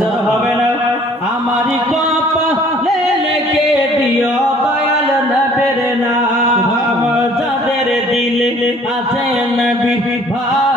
জোর হবে না। আমারি কপালে লিখে দিও দয়াল নবীর নাম, যাদের দিলে আছে নবী ভাই